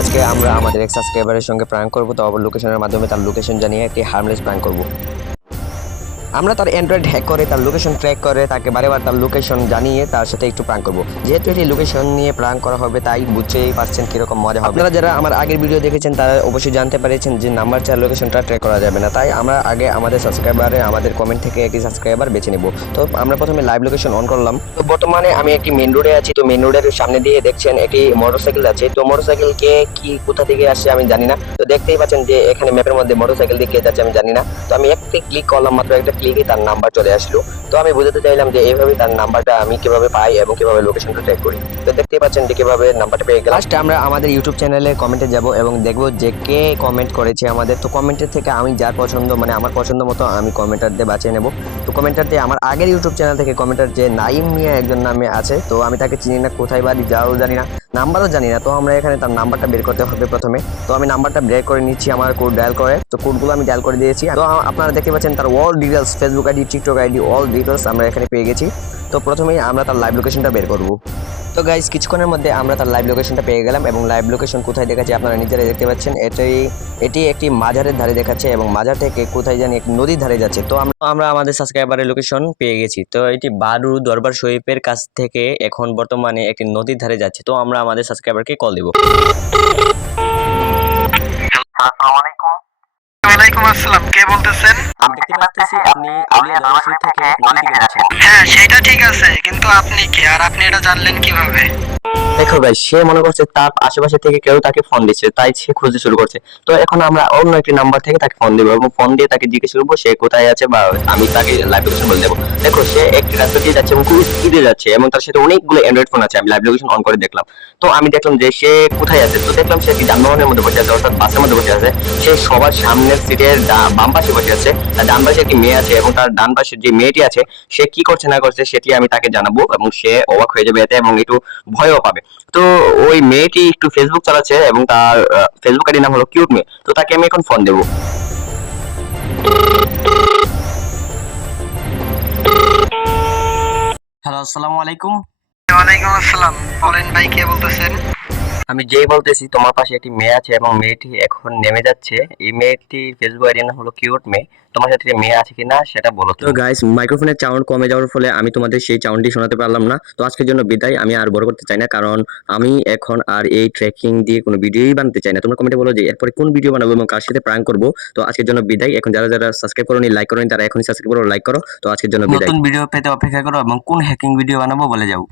আজকে আমরা আমাদের এক সাবস্ক্রাইবারের সঙ্গে প্র্যাঙ্ক করব। তো লোকেশনের মাধ্যমে তার লোকেশন জানিয়ে একটি হার্মলেস প্র্যাঙ্ক করব। আমরা তার অ্যান্ড্রয়েড হ্যাক করে, তার লোকেশন ট্র্যাক করে, তাকে বারে বার তার লোকেশন জানিয়ে তার সাথে একটু প্র্যাঙ্ক করব। যেহেতু এটি লোকেশন নিয়ে প্র্যাঙ্ক করা হবে, তাই বুঝতেই পারছেন কীরকম মজা হবে। আপনারা যারা আমার আগের ভিডিও দেখেছেন, তারা অবশ্যই জানতে পেরেছেন যে নাম্বার চার লোকেশনটা ট্র্যাক করা যাবে না। তাই আমরা আগে আমাদের সাবস্ক্রাইবারে আমাদের কমেন্ট থেকে একটি সাবস্ক্রাইবার বেছে নেব। তো আমরা প্রথমে লাইভ লোকেশন অন করলাম। তো বর্তমানে আমি একটি মেন রোডে আছি। তো মেন রোডের সামনে দিয়ে দেখছেন একটি মোটরসাইকেল আছে। তো মোটরসাইকেলকে কি কোথা থেকে আসছে আমি জানি না। তো দেখতেই পাচ্ছেন যে এখানে ম্যাপের মধ্যে মোটরসাইকেল দিয়ে কে যাচ্ছে আমি জানি না। তো আমি একটি ক্লিক করলাম মাত্র একটা ক্লিকে তার নাম্বার চলে আসলো। তো আমি বুঝতে চাইলাম যে এইভাবে তার নাম্বারটা আমি কীভাবে পাই এবং কীভাবে লোকেশনটা ট্র্যাক করি। তো দেখতেই পাচ্ছেন যে কীভাবে নাম্বারটা পেয়ে গেলাম। লাস্টে আমরা আমাদের ইউটিউব চ্যানেলে কমেন্টে যাব এবং দেখব যে কে কমেন্ট করেছে আমাদের। তো কমেন্টের থেকে আমি যার পছন্দ মানে আমার পছন্দ মতো আমি কমেন্টার দিয়ে বাছিয়ে নেব। তো কমেন্টার দিয়ে আমার আগের ইউটিউব চ্যানেল থেকে কমেন্টার যে নাইম নিয়ে একজন নামে আছে, তো আমি তাকে চিনি না, কোথায় বাড়ি যাও জানি না। নাম্বারও জানি না, তো আমরা এখানে তার নাম্বারটা বের করতে হবে প্রথমে। তো আমি নাম্বারটা বের করে নিচ্ছি আমার কোড ডায়াল করে। তো কোডগুলো আমি ডায়াল করে দিয়েছি। তো আপনারা দেখতে পাচ্ছেন তার all details Facebook ID TikTok ID all details আমরা এখানে পেয়ে গেছি। তো প্রথমেই আমরা তার লাইভ লোকেশনটা বের করব। তো গাইজ কিছুক্ষণের মধ্যে আমরা তার লাইভ লোকেশনটা পেয়ে গেলাম এবং লাইভ লোকেশন কোথায় দেখাচ্ছে আপনারা নিজেরাই দেখতে পাচ্ছেন। এটাই, এটি একটি মাজারের ধারে দেখাচ্ছে এবং মাজার থেকে কোথায় জানি একটি নদীর ধারে যাচ্ছে। তো আমরা আমরা আমাদের সাবস্ক্রাইবারের লোকেশন পেয়ে গেছি। তো এটি বারু দরবার শরীফের কাছ থেকে এখন বর্তমানে একটি নদীর ধারে যাচ্ছে। তো আমরা আমাদের সাবস্ক্রাইবারকে কল দেবো ওয়ালাইকুম আসসালাম কে বলতেছেন আমি দেখতে পাচ্ছি আপনি আউলিয়া দরবার থেকে নদীর দিকে যাচ্ছেন। হ্যাঁ সেটা ঠিক আছে, কিন্তু আপনি কে? আর আপনি এটা জানলেন কীভাবে? দেখো ভাই, সে মনে করছে তার আশেপাশে থেকে কেউ তাকে ফোন দিচ্ছে, তাই সে খুঁজতে শুরু করছে। তো এখন আমরা অন্য একটি নাম্বার থেকে তাকে ফোন দেবো এবং ফোন দিয়ে তাকে জিজ্ঞেস করব সে কোথায় আছে বা আমি তাকে লাইভ লোকেশন বলে দেবো। দেখো, সে একটি রাস্তা দিয়ে যাচ্ছে এবং খুব স্পিডে যাচ্ছে এবং তার সাথে অনেকগুলো অ্যান্ড্রয়েড ফোন আছে, আমি লাইভ লোকেশন অন করে দেখলাম। তো আমি দেখলাম যে সে কোথায় আছে, তো দেখলাম সে একটি যানবাহনের মধ্যে বসে আছে, অর্থাৎ বাসের মধ্যে বসে আছে। সে সবার সামনের সিটের বাম পাশে বসে আছে, তার ডান পাশে একটি মেয়ে আছে এবং তার ডান পাশে যে মেয়েটি আছে, সে কি করছে না করছে সেটি আমি তাকে জানাব এবং সে অবাক হয়ে যাবে এতে এবং একটু ভয়ও পাবে। তো ওই মেয়েটি একটু ফেসবুক চালাচ্ছে এবং তার ফেসবুক আইডি নাম হলো কিউট মেয়ে। তো তাকে আমি এখন ফোন দেবো। হ্যালো আসসালামু আলাইকুম। ওয়ালাইকুম আসসালাম। বলেন ভাই কে বলতেছেন? আমি যেই বলতেছি তোমার পাশে একটি মেয়ে আছে এবং মেয়েটি এখন নেমে যাচ্ছে। এই মেয়েটির ফেসবুক আইডি নাম হলো কিউট মেয়ে। তোমার সাথে মেয়ে আছে কিনা সেটা বলো তো গাইস মাইক্রোফোনের সাউন্ড কমে যাওয়ার ফলে আমি তোমাদের সেই সাউন্ডটি শোনাতে পারলাম না। তো আজকের জন্য বিদায়। আমি আর বড় করতে চাই না কারণ আমি এখন আর এই ট্রেকিং দিয়ে কোনো ভিডিওই বানাতে চাই না। তোমরা কমেন্টে বলো যে এরপরে কোন ভিডিও বানাবো এবং কার সাথে প্র্যাঙ্ক করব? তো আজকের জন্য বিদায়। এখন যারা যারা সাবস্ক্রাইব করোনি লাইক করোনি তারা এখনই সাবস্ক্রাইব করো লাইক করো। তো আজকের জন্য বিদায়। নতুন ভিডিও পেতে অপেক্ষা করো এবং কোন হ্যাকিং ভিডিও বানাবো বলে যাও।